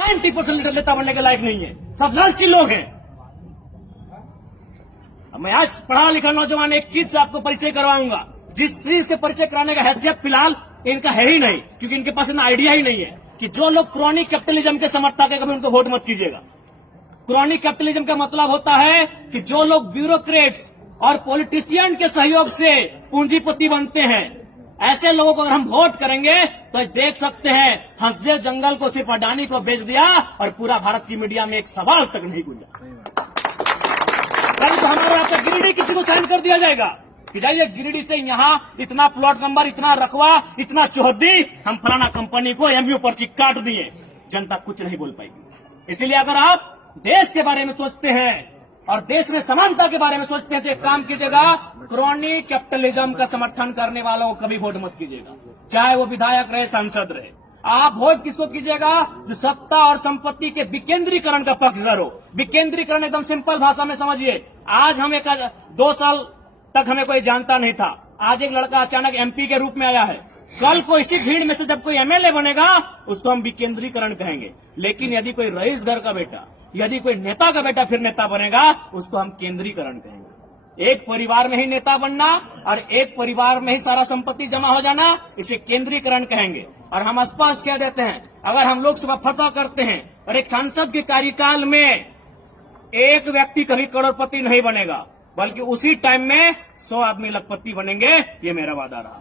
90% leader नेता बनने के लायक नहीं है, सब लालची लोग हैं। मैं आज पढ़ा लिखा नौजवान एक चीज से आपको परिचय करवाऊंगा, जिस चीज से परिचय कराने का हैसियत फिलहाल इनका है ही नहीं, क्योंकि इनके पास इतना आइडिया ही नहीं है कि जो लोग क्रॉनिक कैपिटलिज्म के समर्थक है कभी उनको वोट मत कीजिएगा। क्रॉनिक कैपिटलिज्म का मतलब होता है कि जो लोग ब्यूरोक्रेट्स और पॉलिटिशियन के सहयोग से पूंजीपति बनते हैं, ऐसे लोगों को अगर हम वोट करेंगे तो देख सकते हैं हंसदेव जंगल को सिर्फ अडानी को बेच दिया और पूरा भारत की मीडिया में एक सवाल तक नहीं गूंजा। कल तो हमारे आपका गिरिडीह किसी को साइन कर दिया जाएगा कि जाइए गिरिडीह से यहाँ इतना प्लॉट नंबर, इतना रकबा, इतना चौहद्दी हम फलाना कंपनी को एमयू पर्ची काट दिए, जनता कुछ नहीं बोल पाएगी। इसलिए अगर आप देश के बारे में सोचते हैं और देश में समानता के बारे में सोचते हैं तो एक काम कीजिएगा, क्रॉनिक कैपिटलिज्म का समर्थन करने वालों को कभी वोट मत कीजिएगा, चाहे वो विधायक रहे, सांसद रहे। आप वोट किसको कीजिएगा? जो सत्ता और संपत्ति के विकेंद्रीकरण का पक्षधर हो। विकेंद्रीकरण एकदम सिंपल भाषा में समझिए। आज हम 2 साल तक हमें कोई जानता नहीं था, आज एक लड़का अचानक एमपी के रूप में आया है, कल को इसी भीड़ में से जब कोई एमएलए बनेगा उसको हम विकेंद्रीकरण कहेंगे। लेकिन यदि कोई रईस घर का बेटा, यदि कोई नेता का बेटा फिर नेता बनेगा उसको हम केंद्रीकरण कहेंगे। एक परिवार में ही नेता बनना और एक परिवार में ही सारा संपत्ति जमा हो जाना, इसे केंद्रीकरण कहेंगे। और हम स्पष्ट कह देते हैं, अगर हम लोकसभा फतवा करते हैं और एक सांसद के कार्यकाल में एक व्यक्ति कभी करोड़पति नहीं बनेगा, बल्कि उसी टाइम में 100 आदमी लखपति बनेंगे, ये मेरा वादा रहा।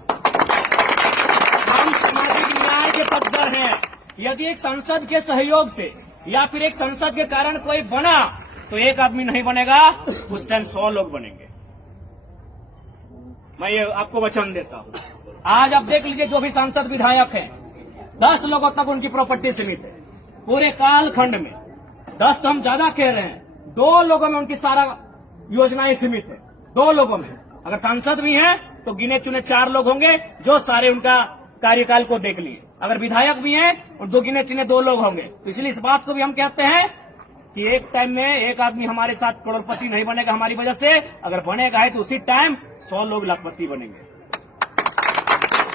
हम सामाजिक न्याय के पक्षधर हैं। यदि एक सांसद के सहयोग से या फिर एक संसद के कारण कोई बना तो एक आदमी नहीं बनेगा, उस टाइम 100 लोग बनेंगे। मैं ये आपको वचन देता हूं। आज आप देख लीजिए, जो भी सांसद विधायक हैं 10 लोगों तक उनकी प्रॉपर्टी सीमित है पूरे कालखंड में। 10 तो हम ज्यादा कह रहे हैं, 2 लोगों में उनकी सारा योजनाएं सीमित है। 2 लोगों में, अगर सांसद भी हैं तो गिने चुने 4 लोग होंगे जो सारे उनका कार्यकाल को देख लिए। अगर विधायक भी हैं और 2 गिने चुने 2 लोग होंगे। तो इसलिए इस बात को भी हम कहते हैं कि एक टाइम में एक आदमी हमारे साथ करोड़पति नहीं बनेगा हमारी वजह से, अगर बनेगा है तो उसी टाइम 100 लोग लखपति बनेंगे,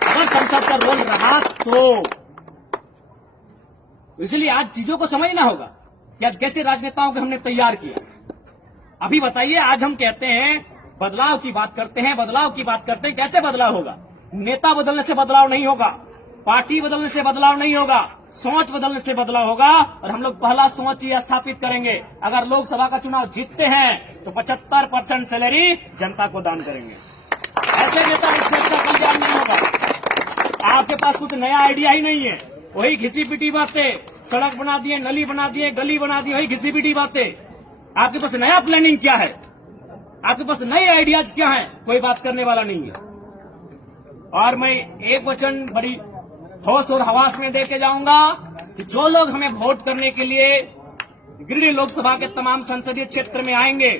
अगर संसद का रोल रहा तो। इसलिए आज चीजों को समझना होगा कि आज कैसे राजनेताओं को हमने तैयार किया। अभी बताइए, आज हम कहते हैं बदलाव की बात करते हैं, बदलाव की बात करते हैं, कैसे बदलाव होगा? नेता बदलने से बदलाव नहीं होगा, पार्टी बदलने से बदलाव नहीं होगा, सोच बदलने से बदलाव होगा। और हम लोग पहला सोच ये स्थापित करेंगे, अगर लोकसभा का चुनाव जीतते हैं तो 75% सैलरी जनता को दान करेंगे। ऐसे नेता इस देश का कल्याण नहीं होगा। आपके पास कुछ नया आइडिया ही नहीं है, वही घिसी पिटी बातें, सड़क बना दिए, नली बना दिए, गली बना दी, वही घिसी पिटी बातें। आपके पास नया प्लानिंग क्या है? आपके पास नए आइडियाज क्या है? कोई बात करने वाला नहीं है। और मैं एक वचन बड़ी होश और हवास में दे के जाऊंगा कि जो लोग हमें वोट करने के लिए गिरिडीह लोकसभा के तमाम संसदीय क्षेत्र में आएंगे,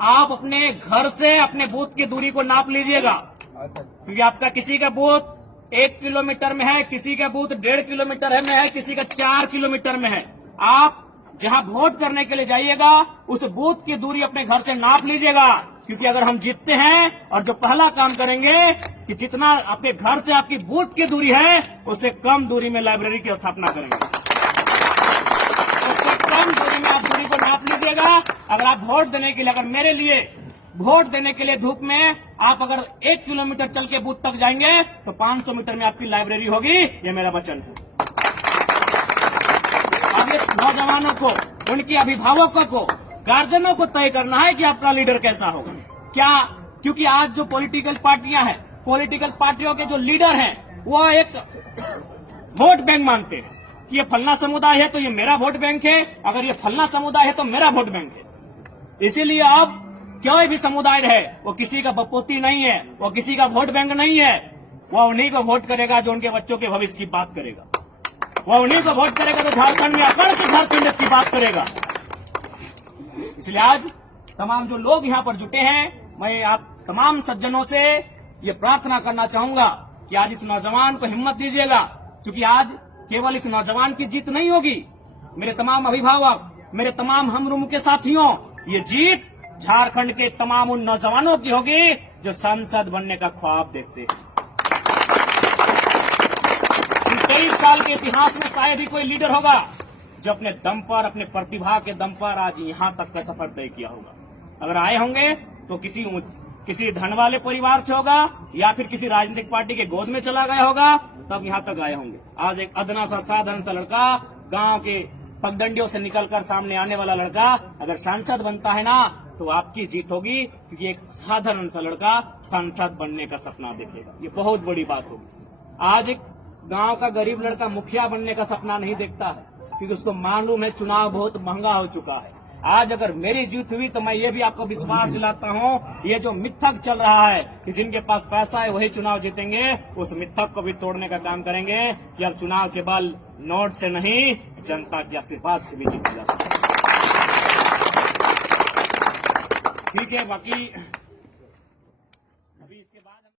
आप अपने घर से अपने बूथ की दूरी को नाप लीजिएगा, क्योंकि आपका किसी का बूथ 1 किलोमीटर में है, किसी का बूथ 1.5 किलोमीटर में है, किसी का 4 किलोमीटर में है। आप जहां वोट करने के लिए जाइएगा उस बूथ की दूरी अपने घर से नाप लीजिएगा, क्योंकि अगर हम जीतते हैं और जो पहला काम करेंगे कि जितना आपके घर से आपकी बूथ की दूरी है उससे कम दूरी में लाइब्रेरी की स्थापना करेंगे। उससे कम दूरी में आप दूरी को नाप लीजिएगा। अगर आप वोट देने के लिए, अगर मेरे लिए वोट देने के लिए धूप में आप अगर 1 किलोमीटर चल के बूथ तक जाएंगे तो 500 मीटर में आपकी लाइब्रेरी होगी, ये मेरा वचन है। अब ये नौजवानों को, उनके अभिभावकों को, गार्जियनों को तय करना है कि आपका लीडर कैसा होगा क्या, क्योंकि आज जो पॉलिटिकल पार्टियां हैं, पॉलिटिकल पार्टियों के जो लीडर हैं वो एक वोट बैंक मानते हैं कि ये फलना समुदाय है तो ये मेरा वोट बैंक है, अगर ये फलना समुदाय है तो मेरा वोट बैंक है। इसीलिए अब कोई भी समुदाय रहे, वो किसी का बपोती नहीं है, वो किसी का वोट बैंक नहीं है, वो उन्हीं को वोट करेगा जो उनके बच्चों के भविष्य की बात करेगा, वो उन्हीं को वोट करेगा जो झारखंड में अकड़ के झारखंड की बात करेगा। इसलिए आज तमाम जो लोग यहाँ पर जुटे हैं, मैं आप तमाम सज्जनों से ये प्रार्थना करना चाहूंगा कि आज इस नौजवान को हिम्मत दीजिएगा, क्योंकि आज केवल इस नौजवान की जीत नहीं होगी। मेरे तमाम अभिभावक, मेरे तमाम हमरूम के साथियों, ये जीत झारखंड के तमाम उन नौजवानों की होगी जो सांसद बनने का ख्वाब देखते हैं। 23 साल के इतिहास में शायद ही कोई लीडर होगा जो अपने दम पर, अपने प्रतिभा के दम पर आज यहाँ तक का सफर तय किया होगा। अगर आए होंगे तो किसी धन वाले परिवार से होगा या फिर किसी राजनीतिक पार्टी के गोद में चला गया होगा, तब यहाँ तक आए होंगे। आज एक अदना सा साधारण सा लड़का, गांव के पगडंडियों से निकलकर सामने आने वाला लड़का अगर सांसद बनता है ना, तो आपकी जीत होगी, क्योंकि एक साधारण सा लड़का सांसद बनने का सपना देखेगा। ये बहुत बड़ी बात होगी। आज एक गांव का गरीब लड़का मुखिया बनने का सपना नहीं देखता है, क्योंकि उसको मालूम है चुनाव बहुत महंगा हो चुका है। आज अगर मेरी जीत हुई तो मैं ये भी आपको विश्वास दिलाता हूँ, ये जो मिथक चल रहा है कि जिनके पास पैसा है वही चुनाव जीतेंगे, उस मिथक को भी तोड़ने का काम करेंगे कि अब चुनाव के बल नोट से नहीं, जनता के आशीर्वाद से भी जीता जा सकता है। ठीक है, बाकी